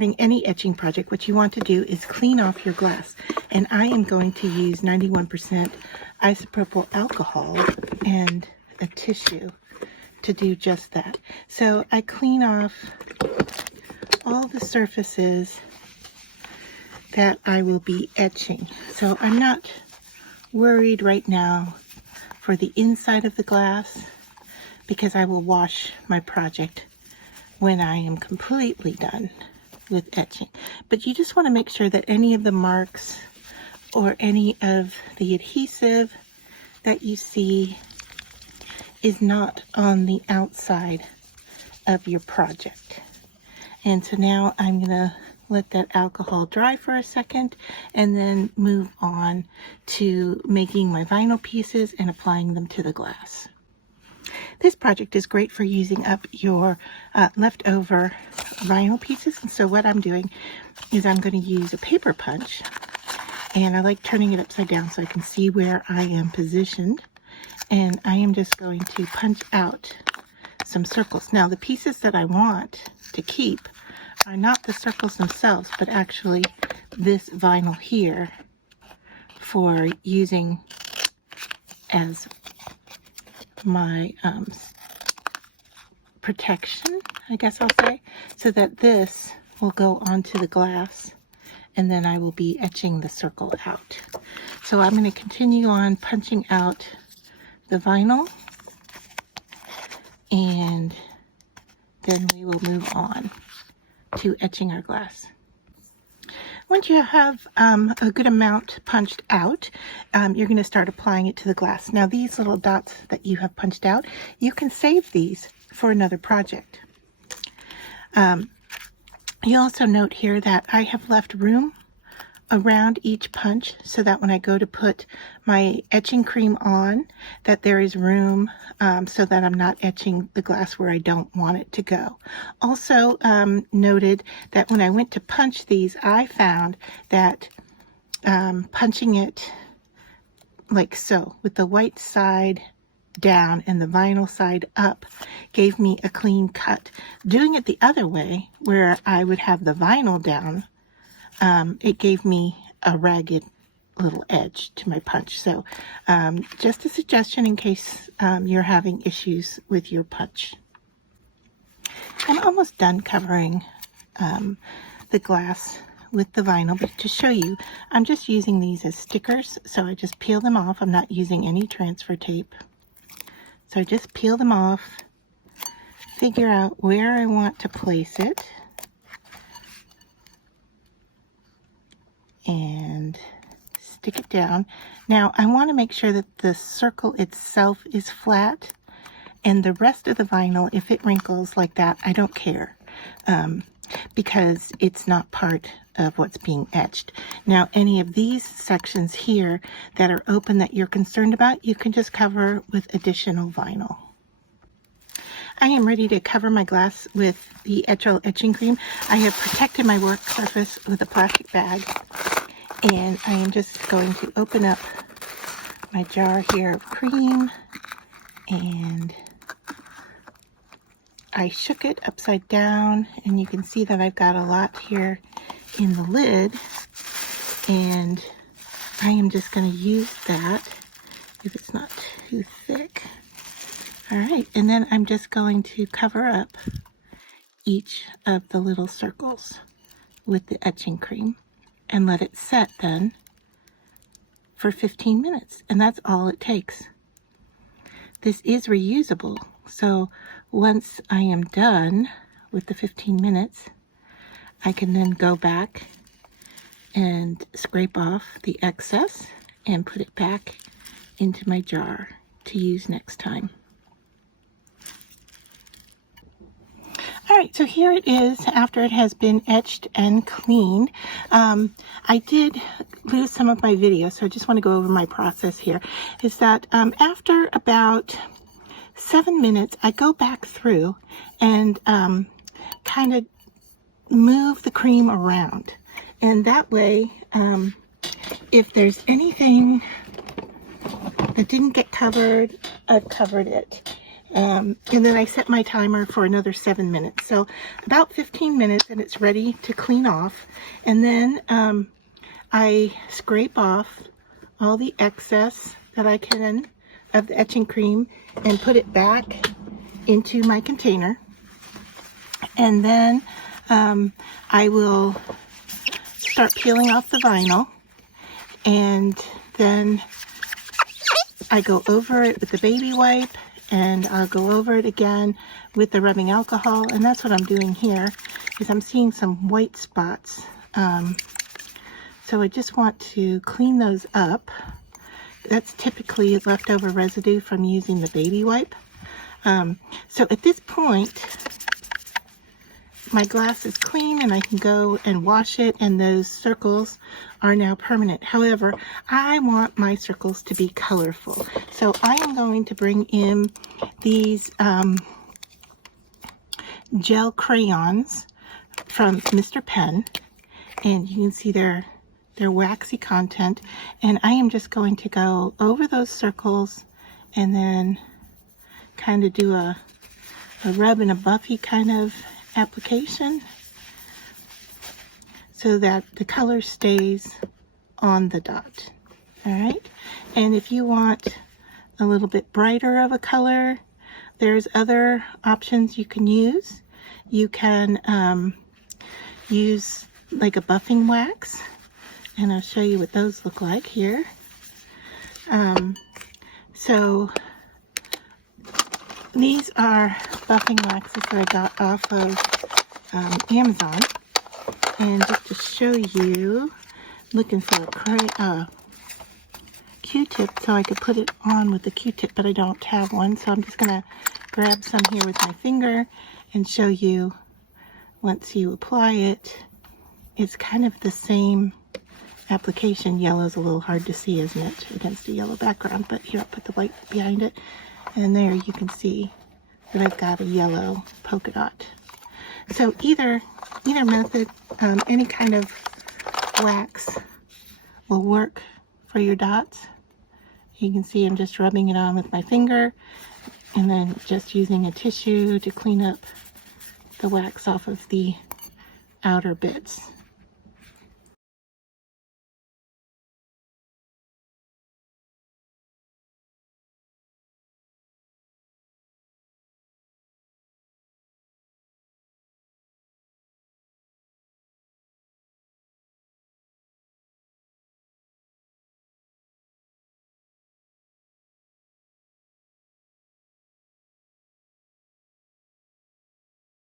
starting any etching project, what you want to do is clean off your glass. And I am going to use 91% isopropyl alcohol and a tissue to do just that. So I clean off all the surfaces that I will be etching. So I'm not worried right now for the inside of the glass, because I will wash my project when I am completely done with etching. But you just want to make sure that any of the marks or any of the adhesive that you see is not on the outside of your project. And so now I'm going to let that alcohol dry for a second and then move on to making my vinyl pieces and applying them to the glass. This project is great for using up your leftover vinyl pieces. And so what I'm doing is I'm going to use a paper punch, and I like turning it upside down so I can see where I am positioned. And I am just going to punch out some circles. Now the pieces that I want to keep are not the circles themselves, but actually this vinyl here for using as my protection, I guess I'll say, so that this will go onto the glass and then I will be etching the circle out. So I'm going to continue on punching out the vinyl, and then we will move on to etching our glass. Once you have a good amount punched out, you're going to start applying it to the glass. Now these little dots that you have punched out, you can save these for another project. You also note here that I have left room around each punch so that when I go to put my etching cream on, that there is room so that I'm not etching the glass where I don't want it to go. Also noted that when I went to punch these, I found that punching it like so, with the white side down and the vinyl side up, gave me a clean cut. Doing it the other way, where I would have the vinyl down, it gave me a ragged little edge to my punch. So just a suggestion in case you're having issues with your punch. I'm almost done covering the glass with the vinyl, but to show you, I'm just using these as stickers. So I just peel them off. I'm not using any transfer tape. So I just peel them off, figure out where I want to place it, and stick it down. Now I want to make sure that the circle itself is flat, and the rest of the vinyl, if it wrinkles like that, I don't care, because it's not part of what's being etched. Now any of these sections here that are open that you're concerned about, you can just cover with additional vinyl. I am ready to cover my glass with the etchall etching cream. I have protected my work surface with a plastic bag, and I am just going to open up my jar here of cream, and I shook it upside down, and you can see that I've got a lot here in the lid, and I am just going to use that if it's not too thick. All right, and then I'm just going to cover up each of the little circles with the etching cream and let it set then for 15 minutes, and that's all it takes. This is reusable, so once I am done with the 15 minutes, I can then go back and scrape off the excess and put it back into my jar to use next time. All right, so here it is after it has been etched and cleaned. I did lose some of my video, so I just want to go over my process here. Is that after about 7 minutes, I go back through and kind of move the cream around. And that way, if there's anything that didn't get covered, I've covered it. And then I set my timer for another 7 minutes. So about 15 minutes and it's ready to clean off. And then I scrape off all the excess that I can of the etching cream and put it back into my container. And then I will start peeling off the vinyl, and then I go over it with the baby wipe, and I'll go over it again with the rubbing alcohol. And that's what I'm doing here, is I'm seeing some white spots. So I just want to clean those up. That's typically leftover residue from using the baby wipe. So at this point, my glass is clean and I can go and wash it, and those circles are now permanent. However, I want my circles to be colorful. So I am going to bring in these gel crayons from Mr. Pen, and you can see their waxy content, and I am just going to go over those circles and then kind of do a rub and a buffy kind of application so that the color stays on the dot. All right, and if you want a little bit brighter of a color, there's other options you can use. You can use like a buffing wax, and I'll show you what those look like here. So these are buffing waxes that I got off of Amazon. And just to show you, looking for a Q-tip so I could put it on with the Q-tip, but I don't have one. So I'm just going to grab some here with my finger and show you once you apply it. It's kind of the same application. Yellow is a little hard to see, isn't it, against a yellow background, but here I'll put the white behind it. And there you can see that I've got a yellow polka dot. So either method, any kind of wax will work for your dots. You can see I'm just rubbing it on with my finger and then just using a tissue to clean up the wax off of the outer bits.